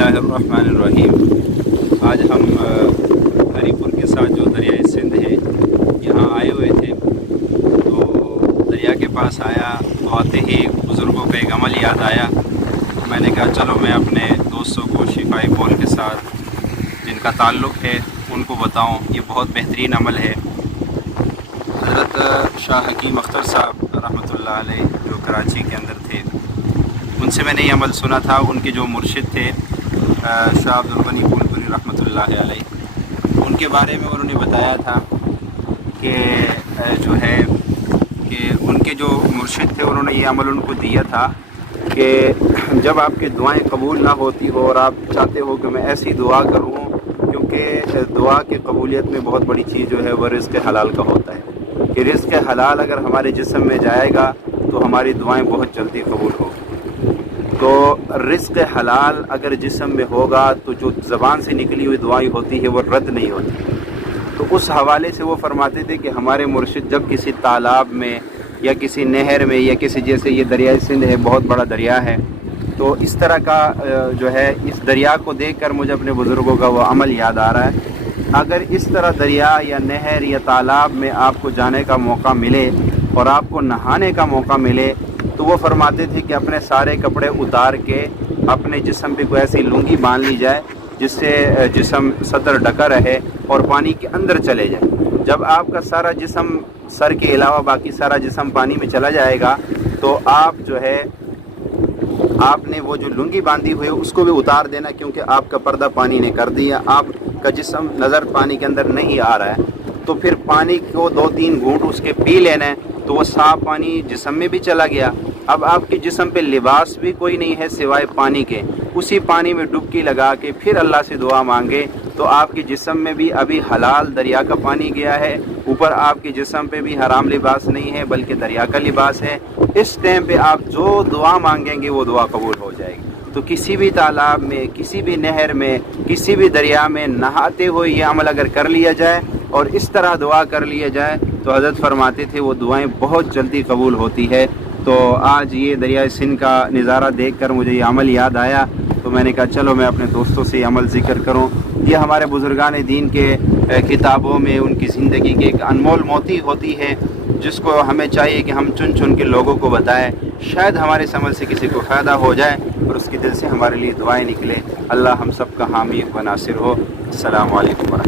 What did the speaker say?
बिस्मिल्लाहिर्रहमानिर्रहीम। आज हम हरी पुर के साथ जो दरियाए सिंध है यहाँ आए हुए थे, तो दरिया के पास आया तो आते ही बुज़ुर्गों का एक अमल याद आया। मैंने कहा चलो मैं अपने दोस्तों को शिफाई बोल के साथ जिनका ताल्लुक़ है उनको बताऊँ। ये बहुत बेहतरीन अमल है। हज़रत शाह हकीम अख्तर साहब रहमतुल्लाह अलैह जो कराची के अंदर थे, उनसे मैंने ये अमल सुना था। उनके जो मुर्शिद थे शाह अब्दुल गनी फूलपुरी रहमतुल्लाह अलैह, उनके बारे में उन्होंने बताया था कि जो है कि उनके जो मुर्शिद थे उन्होंने ये अमल उनको दिया था कि जब आपकी दुआएं कबूल ना होती हो और आप चाहते हो कि मैं ऐसी दुआ करूं, क्योंकि दुआ की कबूलियत में बहुत बड़ी चीज़ जो है वह रिज़्क़ हलाल का होता है कि रिज़्क़ हलाल अगर हमारे जिस्म में जाएगा तो हमारी दुआएं बहुत जल्दी कबूल होगी। तो रिज़्क़ हलाल अगर जिस्म में होगा तो जो ज़बान से निकली हुई दुआएं होती है वो रद्द नहीं होती। तो उस हवाले से वो फरमाते थे कि हमारे मुर्शिद जब किसी तालाब में या किसी नहर में या किसी, जैसे ये दरिया सिंध है, बहुत बड़ा दरिया है, तो इस तरह का जो है इस दरिया को देखकर मुझे अपने बुज़ुर्गों का वो अमल याद आ रहा है। अगर इस तरह दरिया या नहर या तालाब में आपको जाने का मौका मिले और आपको नहाने का मौका मिले, तो वो फरमाते थे कि अपने सारे कपड़े उतार के अपने जिस्म पे कोई ऐसी लुंगी बांध ली जाए जिससे जिस्म सतर ढका रहे और पानी के अंदर चले जाए। जब आपका सारा जिस्म, सर के अलावा बाकी सारा जिस्म पानी में चला जाएगा, तो आप जो है आपने वो जो लुंगी बांधी हुई है उसको भी उतार देना, क्योंकि आपका पर्दा पानी ने कर दिया, आपका जिस्म नज़र पानी के अंदर नहीं आ रहा है। तो फिर पानी को 2-3 घूंट उसके पी लेना है, तो वो साफ पानी जिस्म में भी चला गया। अब आपके जिस्म पे लिबास भी कोई नहीं है सिवाय पानी के। उसी पानी में डुबकी लगा के फिर अल्लाह से दुआ मांगे तो आपके जिस्म में भी अभी हलाल दरिया का पानी गया है, ऊपर आपके जिस्म पे भी हराम लिबास नहीं है बल्कि दरिया का लिबास है। इस टाइम पे आप जो दुआ मांगेंगे वो दुआ कबूल हो जाएगी। तो किसी भी तालाब में, किसी भी नहर में, किसी भी दरिया में नहाते हुए ये अमल अगर कर लिया जाए और इस तरह दुआ कर लिया जाए तो हज़रत फरमाते थे वो दुआएं बहुत जल्दी कबूल होती है। तो आज ये दरिया सिंध का नज़ारा देखकर मुझे ये अमल याद आया, तो मैंने कहा चलो मैं अपने दोस्तों से ये अमल ज़िक्र करूं। ये हमारे बुज़ुर्गान दीन के किताबों में उनकी ज़िंदगी की एक अनमोल मोती होती है, जिसको हमें चाहिए कि हम चुन चुन के लोगों को बताएं। शायद हमारे समझ से किसी को फ़ायदा हो जाए और उसके दिल से हमारे लिए दुआएं निकले। अल्लाह हम सब का हामी व नासिर हो। अस्सलामु अलैकुम।